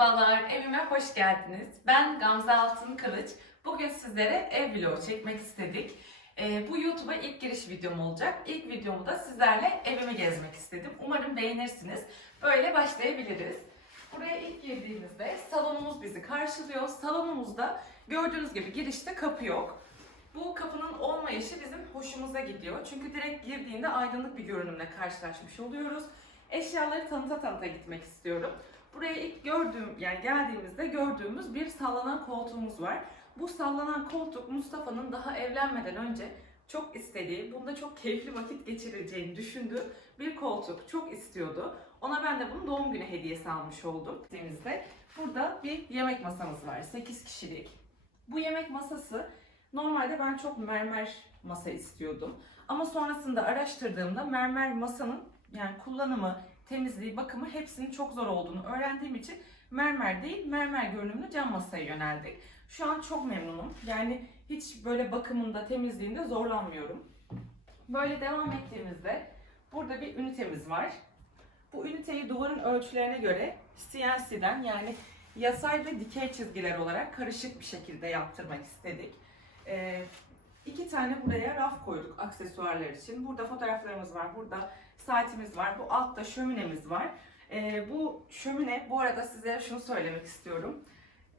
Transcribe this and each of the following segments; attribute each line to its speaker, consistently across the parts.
Speaker 1: Merhabalar, evime hoş geldiniz. Ben Gamze Altın Kılıç. Bugün sizlere ev vlogu çekmek istedik. Ee, bu YouTube'a ilk giriş videom olacak. İlk videomu da sizlerle evimi gezmek istedim. Umarım beğenirsiniz. Böyle başlayabiliriz. Buraya ilk girdiğimizde salonumuz bizi karşılıyor. Salonumuzda gördüğünüz gibi girişte kapı yok. Bu kapının olmayışı bizim hoşumuza gidiyor. Çünkü direkt girdiğinde aydınlık bir görünümle karşılaşmış oluyoruz. Eşyaları tanıta tanıta gitmek istiyorum. Buraya ilk gördüğüm, yani geldiğimizde gördüğümüz bir sallanan koltuğumuz var. Bu sallanan koltuk Mustafa'nın daha evlenmeden önce çok istediği, bunda çok keyifli vakit geçireceğini düşündüğü bir koltuk. Çok istiyordu. Ona ben de bunu doğum günü hediyesi almış oldum. Gittiğimizde burada bir yemek masamız var. 8 kişilik. Bu yemek masası normalde ben çok mermer masa istiyordum. Ama sonrasında araştırdığımda mermer masanın yani kullanımı, temizliği, bakımı hepsinin çok zor olduğunu öğrendiğim için mermer değil, mermer görünümlü cam masaya yöneldik. Şu an çok memnunum. Yani hiç böyle bakımında, temizliğinde zorlanmıyorum. Böyle devam ettiğimizde burada bir ünitemiz var. Bu üniteyi duvarın ölçülerine göre CNC'den yani yasay ve dikey çizgiler olarak karışık bir şekilde yaptırmak istedik. Ee, iki tane buraya raf koyduk aksesuarlar için. Burada fotoğraflarımız var, burada saatimiz var, bu altta şöminemiz var. Ee, bu şömine, bu arada size şunu söylemek istiyorum.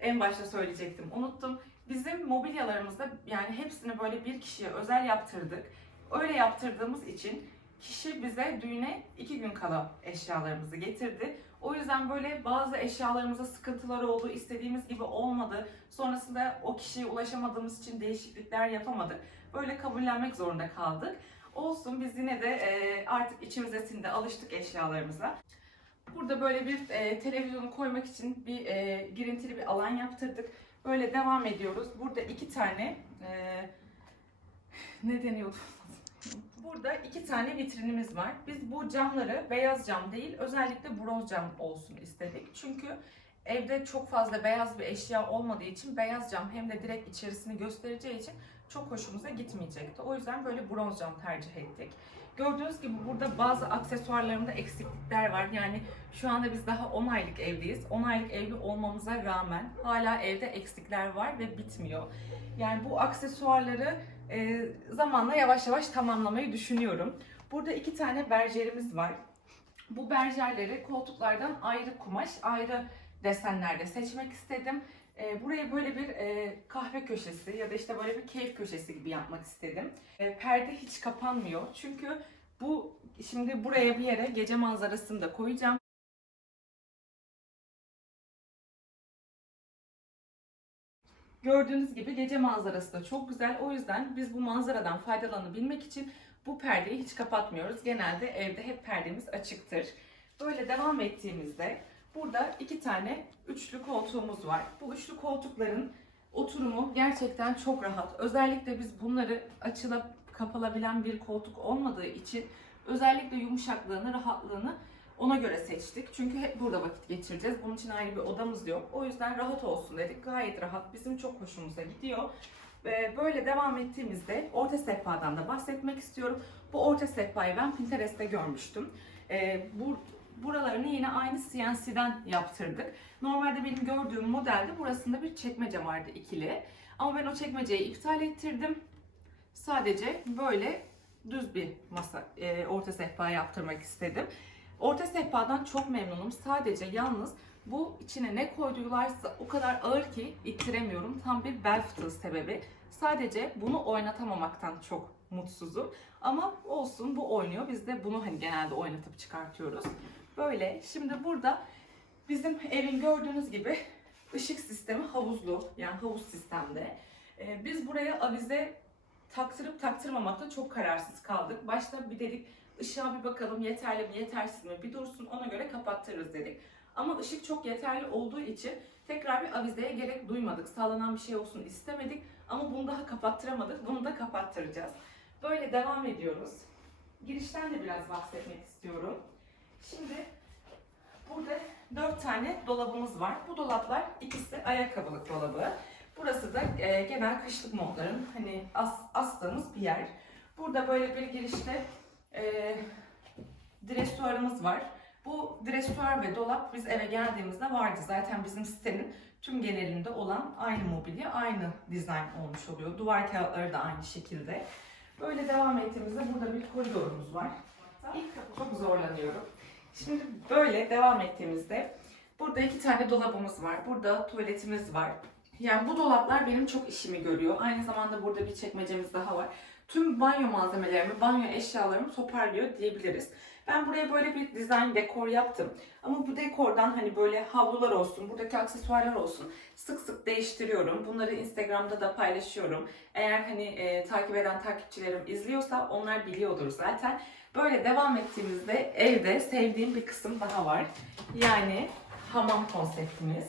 Speaker 1: En başta söyleyecektim, unuttum. Bizim mobilyalarımızda yani hepsini böyle bir kişiye özel yaptırdık. Öyle yaptırdığımız için kişi bize düğüne iki gün kala eşyalarımızı getirdi. O yüzden böyle bazı eşyalarımıza sıkıntılar oldu, istediğimiz gibi olmadı. Sonrasında o kişiye ulaşamadığımız için değişiklikler yapamadık. Böyle kabullenmek zorunda kaldık. Olsun biz yine de e, artık içimize sindi, alıştık eşyalarımıza. Burada böyle bir e, televizyonu koymak için bir e, girintili bir alan yaptırdık. Böyle devam ediyoruz. Burada iki tane e, ne deniyordu? Burada iki tane vitrinimiz var. Biz bu camları beyaz cam değil, özellikle bronz cam olsun istedik. Çünkü evde çok fazla beyaz bir eşya olmadığı için beyaz cam hem de direkt içerisini göstereceği için çok hoşumuza gitmeyecekti. O yüzden böyle bronz cam tercih ettik. Gördüğünüz gibi burada bazı aksesuarlarımda eksiklikler var. Yani şu anda biz daha 10 aylık evdeyiz. 10 aylık evli olmamıza rağmen hala evde eksikler var ve bitmiyor. Yani bu aksesuarları e, zamanla yavaş yavaş tamamlamayı düşünüyorum. Burada iki tane berjerimiz var. Bu berjerleri koltuklardan ayrı kumaş, ayrı desenlerde seçmek istedim. E, buraya böyle bir e, kahve köşesi ya da işte böyle bir keyif köşesi gibi yapmak istedim. E, perde hiç kapanmıyor çünkü bu şimdi buraya bir yere gece manzarasını da koyacağım. Gördüğünüz gibi gece manzarası da çok güzel. O yüzden biz bu manzaradan faydalanabilmek için bu perdeyi hiç kapatmıyoruz. Genelde evde hep perdemiz açıktır. Böyle devam ettiğimizde burada iki tane üçlü koltuğumuz var. Bu üçlü koltukların oturumu gerçekten çok rahat. Özellikle biz bunları açılıp kapalabilen bir koltuk olmadığı için özellikle yumuşaklığını, rahatlığını ona göre seçtik. Çünkü hep burada vakit geçireceğiz. Bunun için ayrı bir odamız yok. O yüzden rahat olsun dedik. Gayet rahat. Bizim çok hoşumuza gidiyor. Ve böyle devam ettiğimizde orta sehpadan da bahsetmek istiyorum. Bu orta sehpayı ben Pinterest'te görmüştüm. Ee, bu, buralarını yine aynı CNC'den yaptırdık. Normalde benim gördüğüm modelde burasında bir çekmece vardı ikili. Ama ben o çekmeceyi iptal ettirdim. Sadece böyle düz bir masa, e, orta sehpa yaptırmak istedim. Orta sehpadan çok memnunum. Sadece yalnız bu içine ne koydularsa o kadar ağır ki ittiremiyorum. Tam bir bel fıtığı sebebi. Sadece bunu oynatamamaktan çok mutsuzum. Ama olsun bu oynuyor. Biz de bunu hani genelde oynatıp çıkartıyoruz. Böyle. Şimdi burada bizim evin gördüğünüz gibi ışık sistemi havuzlu. Yani havuz sistemde. Ee, biz buraya avize taktırıp taktırmamakta çok kararsız kaldık. Başta bir dedik ışığa bir bakalım yeterli mi yetersiz mi bir dursun ona göre kapattırırız dedik. Ama ışık çok yeterli olduğu için tekrar bir avizeye gerek duymadık. Sağlanan bir şey olsun istemedik ama bunu daha kapattıramadık. Bunu da kapattıracağız. Böyle devam ediyoruz. Girişten de biraz bahsetmek istiyorum. Şimdi burada dört tane dolabımız var. Bu dolaplar ikisi ayakkabılık dolabı. Burası da e, genel kışlık montların hani as, astığımız bir yer. Burada böyle bir girişte e, dresuarımız var. Bu dresuar ve dolap biz eve geldiğimizde vardı. Zaten bizim sitenin tüm genelinde olan aynı mobilya, aynı dizayn olmuş oluyor. Duvar kağıtları da aynı şekilde. Böyle devam ettiğimizde burada bir koridorumuz var. İlk kapı çok zorlanıyorum. Şimdi böyle devam ettiğimizde burada iki tane dolabımız var. Burada tuvaletimiz var. Yani bu dolaplar benim çok işimi görüyor. Aynı zamanda burada bir çekmecemiz daha var. Tüm banyo malzemelerimi, banyo eşyalarımı toparlıyor diyebiliriz. Ben buraya böyle bir dizayn dekor yaptım. Ama bu dekordan hani böyle havlular olsun, buradaki aksesuarlar olsun sık sık değiştiriyorum. Bunları Instagram'da da paylaşıyorum. Eğer hani e, takip eden takipçilerim izliyorsa onlar biliyordur zaten. Böyle devam ettiğimizde evde sevdiğim bir kısım daha var. Yani hamam konseptimiz.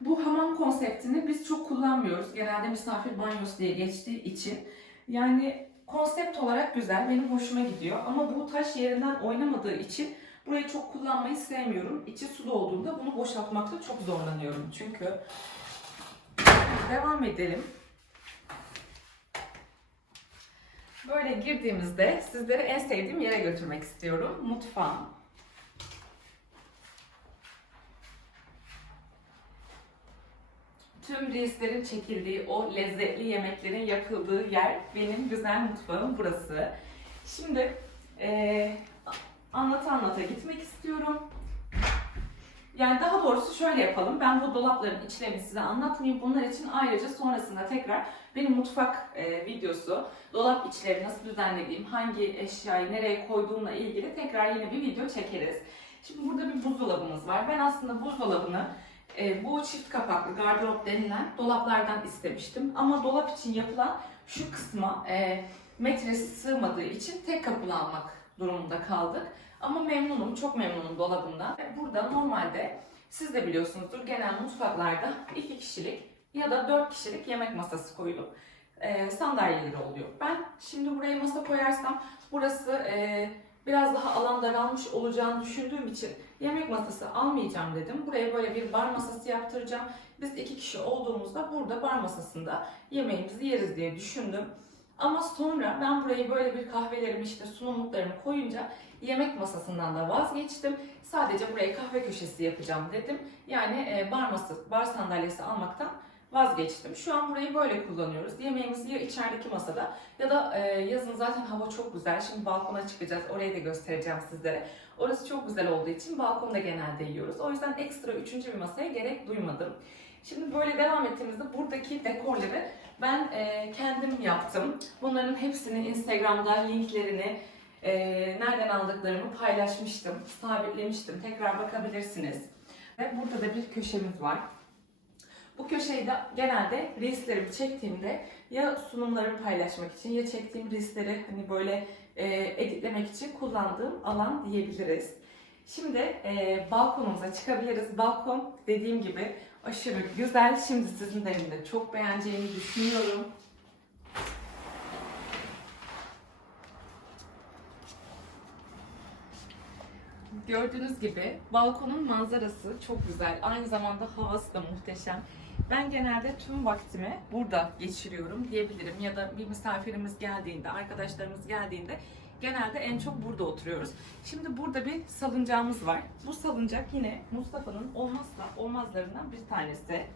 Speaker 1: Bu hamam konseptini biz çok kullanmıyoruz. Genelde misafir banyosu diye geçtiği için. Yani konsept olarak güzel, benim hoşuma gidiyor. Ama bu taş yerinden oynamadığı için burayı çok kullanmayı sevmiyorum. İçi su dolduğunda bunu boşaltmakta çok zorlanıyorum çünkü. Devam edelim. Böyle girdiğimizde sizleri en sevdiğim yere götürmek istiyorum. Mutfağım. Tüm reislerin çekildiği, o lezzetli yemeklerin yapıldığı yer benim güzel mutfağım burası. Şimdi eee anlata anlata gitmek istiyorum. Yani daha doğrusu şöyle yapalım. Ben bu dolapların içlerini size anlatmayayım. Bunlar için ayrıca sonrasında tekrar benim mutfak e, videosu, dolap içleri nasıl düzenlediğim, hangi eşyayı nereye koyduğumla ilgili tekrar yine bir video çekeriz. Şimdi burada bir buzdolabımız var. Ben aslında buzdolabını e, bu çift kapaklı gardırop denilen dolaplardan istemiştim. Ama dolap için yapılan şu kısma e, metresi sığmadığı için tek kapılı almak durumunda kaldık. Ama memnunum, çok memnunum dolabından. Ve Burada normalde siz de biliyorsunuzdur genel mutfaklarda iki kişilik ya da dört kişilik yemek masası koyulup e, sandalyeleri oluyor. Ben şimdi buraya masa koyarsam burası e, biraz daha alan daralmış olacağını düşündüğüm için yemek masası almayacağım dedim. Buraya böyle bir bar masası yaptıracağım. Biz iki kişi olduğumuzda burada bar masasında yemeğimizi yeriz diye düşündüm. Ama sonra ben burayı böyle bir kahvelerimi işte sunumluklarımı koyunca yemek masasından da vazgeçtim. Sadece buraya kahve köşesi yapacağım dedim. Yani e, bar masası, bar sandalyesi almaktan vazgeçtim. Şu an burayı böyle kullanıyoruz. Yemeğimizi ya içerideki masada ya da e, yazın zaten hava çok güzel. Şimdi balkona çıkacağız. Orayı da göstereceğim sizlere. Orası çok güzel olduğu için balkonda genelde yiyoruz. O yüzden ekstra üçüncü bir masaya gerek duymadım. Şimdi böyle devam ettiğimizde buradaki dekorları ben e, kendim yaptım. Bunların hepsini Instagram'da linklerini e, nereden aldıklarımı paylaşmıştım, sabitlemiştim. Tekrar bakabilirsiniz. Ve burada da bir köşemiz var. Bu köşeyi de genelde reelslerimi çektiğimde ya sunumlarımı paylaşmak için ya çektiğim reelsleri hani böyle e, editlemek için kullandığım alan diyebiliriz. Şimdi e, balkonumuza çıkabiliriz. Balkon dediğim gibi aşırı güzel. Şimdi sizin de evinde çok beğeneceğini düşünüyorum. Gördüğünüz gibi balkonun manzarası çok güzel. Aynı zamanda havası da muhteşem. Ben genelde tüm vaktimi burada geçiriyorum diyebilirim. Ya da bir misafirimiz geldiğinde, arkadaşlarımız geldiğinde genelde en çok burada oturuyoruz. Şimdi burada bir salıncağımız var. Bu salıncak yine Mustafa'nın olmazsa olmazlarından bir tanesi.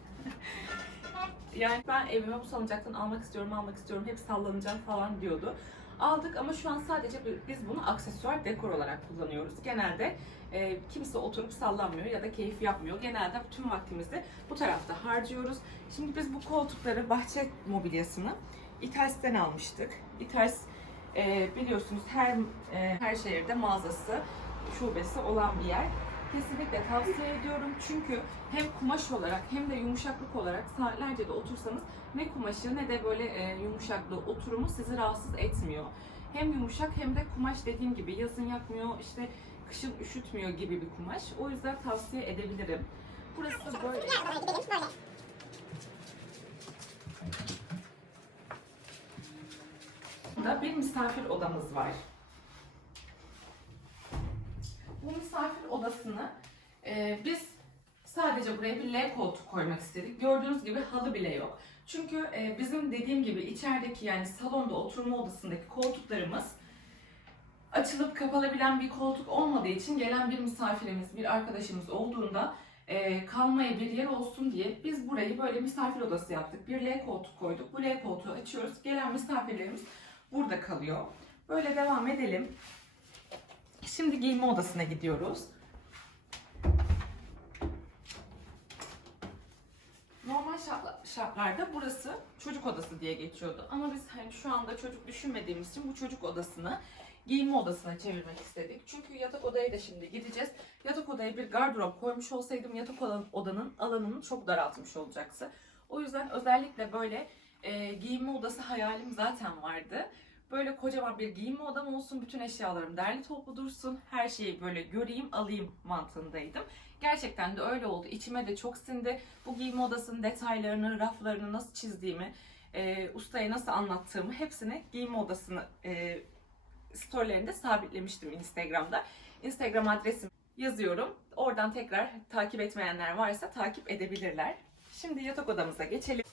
Speaker 1: yani ben evime bu salıncaktan almak istiyorum, almak istiyorum, hep sallanacağım falan diyordu. Aldık ama şu an sadece biz bunu aksesuar dekor olarak kullanıyoruz. Genelde e, kimse oturup sallanmıyor ya da keyif yapmıyor. Genelde tüm vaktimizi bu tarafta harcıyoruz. Şimdi biz bu koltukları, bahçe mobilyasını İtals'ten almıştık. İtals e, biliyorsunuz her e, her şehirde mağazası, şubesi olan bir yer. Kesinlikle tavsiye ediyorum çünkü hem kumaş olarak hem de yumuşaklık olarak saatlerce de otursanız ne kumaşı ne de böyle e, yumuşaklığı oturumu sizi rahatsız etmiyor. Hem yumuşak hem de kumaş dediğim gibi yazın yakmıyor işte kışın üşütmüyor gibi bir kumaş. O yüzden tavsiye edebilirim. Burası böyle. Burada bir misafir odamız var. Bu misafir odasını e, biz sadece buraya bir L koltuk koymak istedik. Gördüğünüz gibi halı bile yok. Çünkü e, bizim dediğim gibi içerideki yani salonda oturma odasındaki koltuklarımız açılıp kapanabilen bir koltuk olmadığı için gelen bir misafirimiz, bir arkadaşımız olduğunda e, kalmaya bir yer olsun diye biz burayı böyle misafir odası yaptık. Bir L koltuk koyduk. Bu L koltuğu açıyoruz. Gelen misafirlerimiz burada kalıyor. Böyle devam edelim. Şimdi giyinme odasına gidiyoruz. Normal şartla- şartlarda burası çocuk odası diye geçiyordu. Ama biz hani şu anda çocuk düşünmediğimiz için bu çocuk odasını giyinme odasına çevirmek istedik. Çünkü yatak odaya da şimdi gideceğiz. Yatak odaya bir gardırop koymuş olsaydım yatak odan- odanın alanını çok daraltmış olacaktı. O yüzden özellikle böyle e, giyinme odası hayalim zaten vardı. Böyle kocaman bir giyinme odam olsun, bütün eşyalarım derli toplu dursun, her şeyi böyle göreyim, alayım mantığındaydım. Gerçekten de öyle oldu. İçime de çok sindi. Bu giyinme odasının detaylarını, raflarını nasıl çizdiğimi, e, ustaya nasıl anlattığımı hepsini giyinme odasını e, storylerinde sabitlemiştim Instagram'da. Instagram adresim yazıyorum. Oradan tekrar takip etmeyenler varsa takip edebilirler. Şimdi yatak odamıza geçelim.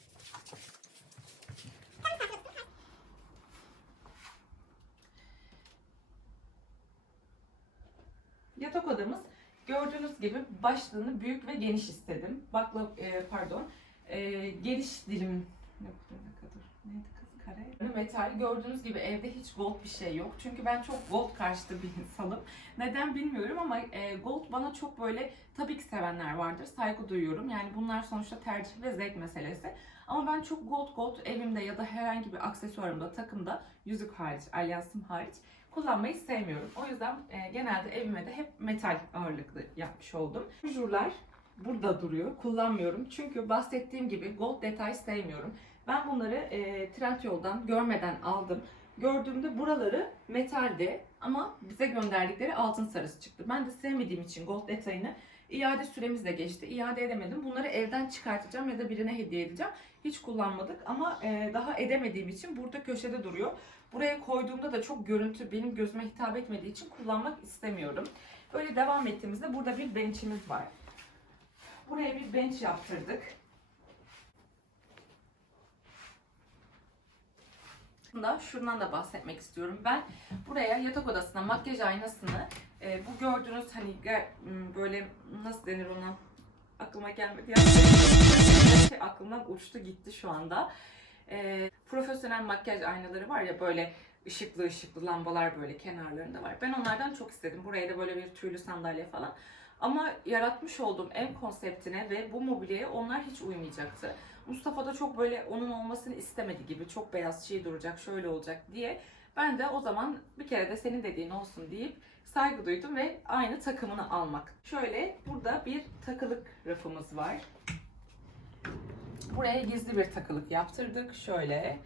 Speaker 1: Yatak odamız gördüğünüz gibi başlığını büyük ve geniş istedim. Bakla e, pardon. E, geniş dilim yok ne kadar neydi kız kare? Metal gördüğünüz gibi evde hiç gold bir şey yok. Çünkü ben çok gold karşıtı bir insanım. Neden bilmiyorum ama e, gold bana çok böyle tabii ki sevenler vardır. Saygı duyuyorum. Yani bunlar sonuçta tercih ve zevk meselesi. Ama ben çok gold gold evimde ya da herhangi bir aksesuarımda, takımda, yüzük hariç, alyansım hariç kullanmayı sevmiyorum. O yüzden e, genelde evime de hep metal ağırlıklı yapmış oldum. Jurlar burada duruyor. Kullanmıyorum. Çünkü bahsettiğim gibi gold detay sevmiyorum. Ben bunları e, Trendyol'dan görmeden aldım. Gördüğümde buraları metalde ama bize gönderdikleri altın sarısı çıktı. Ben de sevmediğim için gold detayını iade süremiz de geçti. İade edemedim. Bunları evden çıkartacağım ya da birine hediye edeceğim. Hiç kullanmadık ama e, daha edemediğim için burada köşede duruyor. Buraya koyduğumda da çok görüntü benim gözüme hitap etmediği için kullanmak istemiyorum. Böyle devam ettiğimizde burada bir bench'imiz var. Buraya bir bench yaptırdık. Da şundan da bahsetmek istiyorum. Ben buraya yatak odasına makyaj aynasını e, bu gördüğünüz hani ger- m, böyle nasıl denir ona aklıma gelmedi ya şey aklımdan uçtu gitti şu anda. E, profesyonel makyaj aynaları var ya böyle ışıklı ışıklı lambalar böyle kenarlarında var. Ben onlardan çok istedim. Buraya da böyle bir tüylü sandalye falan. Ama yaratmış olduğum ev konseptine ve bu mobilyaya onlar hiç uymayacaktı. Mustafa da çok böyle onun olmasını istemedi gibi. Çok beyaz çiğ duracak, şöyle olacak diye. Ben de o zaman bir kere de senin dediğin olsun deyip saygı duydum ve aynı takımını almak. Şöyle burada bir takılık rafımız var. Buraya gizli bir takılık yaptırdık. Şöyle.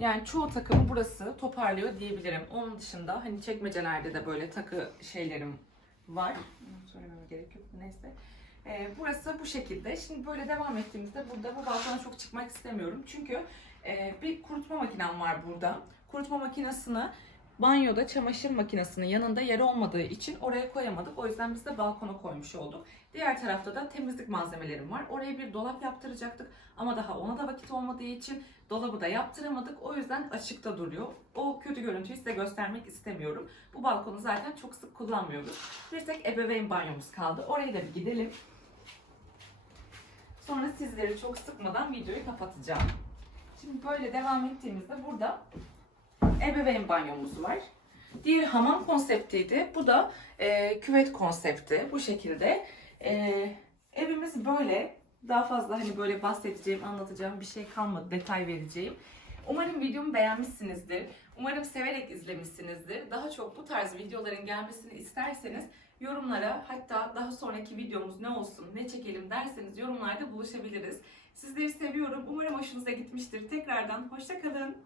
Speaker 1: Yani çoğu takımı burası toparlıyor diyebilirim. Onun dışında hani çekmecelerde de böyle takı şeylerim var. Söylememe gerek yok. Neyse. Ee, burası bu şekilde. Şimdi böyle devam ettiğimizde burada bu balkona çok çıkmak istemiyorum. Çünkü e, bir kurutma makinem var burada. Kurutma makinesini banyoda çamaşır makinesinin yanında yer olmadığı için oraya koyamadık. O yüzden biz de balkona koymuş olduk. Diğer tarafta da temizlik malzemelerim var. Oraya bir dolap yaptıracaktık ama daha ona da vakit olmadığı için dolabı da yaptıramadık. O yüzden açıkta duruyor. O kötü görüntüyü size göstermek istemiyorum. Bu balkonu zaten çok sık kullanmıyoruz. Bir tek ebeveyn banyomuz kaldı. Oraya da bir gidelim. Sonra sizleri çok sıkmadan videoyu kapatacağım. Şimdi böyle devam ettiğimizde burada ebeveyn banyomuz var. Diğeri hamam konseptiydi. Bu da e, küvet konsepti. Bu şekilde. E, evimiz böyle. Daha fazla hani böyle bahsedeceğim, anlatacağım bir şey kalmadı. Detay vereceğim. Umarım videomu beğenmişsinizdir. Umarım severek izlemişsinizdir. Daha çok bu tarz videoların gelmesini isterseniz yorumlara hatta daha sonraki videomuz ne olsun, ne çekelim derseniz yorumlarda buluşabiliriz. Sizleri seviyorum. Umarım hoşunuza gitmiştir. Tekrardan hoşçakalın.